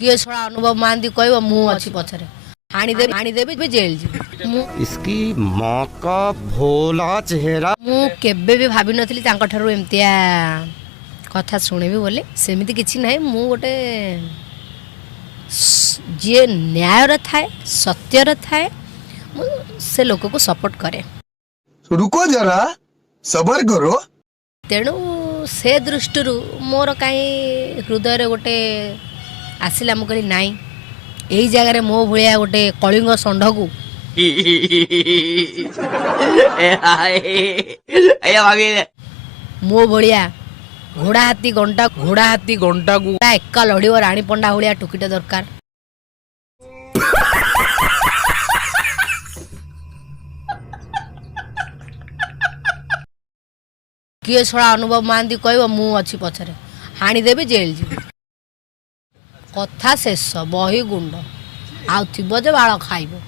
किए छड़ा अनुभव महांती कहब मु अच्छी पछरे हाणी देबी भी जेल जी इसकी माँ का भोला चेहरा। मु केबे भी भाभी नथली तांको ठारू एमतिया कथा शुणिबी बोली सेमिति किछि नाही मु गोटे जे न्याय थाए सत्यर थाए से लोक को सपोर्ट करे। रुको जरा सबर करो। तेणु से दृष्टि मोर कहीं हृदय गोटे आसला मु कहली नाई यही जगह मो भाया गोटे कलिंग षंढ को मो भाया घोड़ा हाथी घंटा को एका लड़ब राणी पंडा भाया टुकीटे दरकार। किए छड़ा अनुभव महांती कहब मु अच्छी पछरे हाणी देबी जेल जी कथा शेष बही गुंड आउ थिबो जे बाळ खाइबो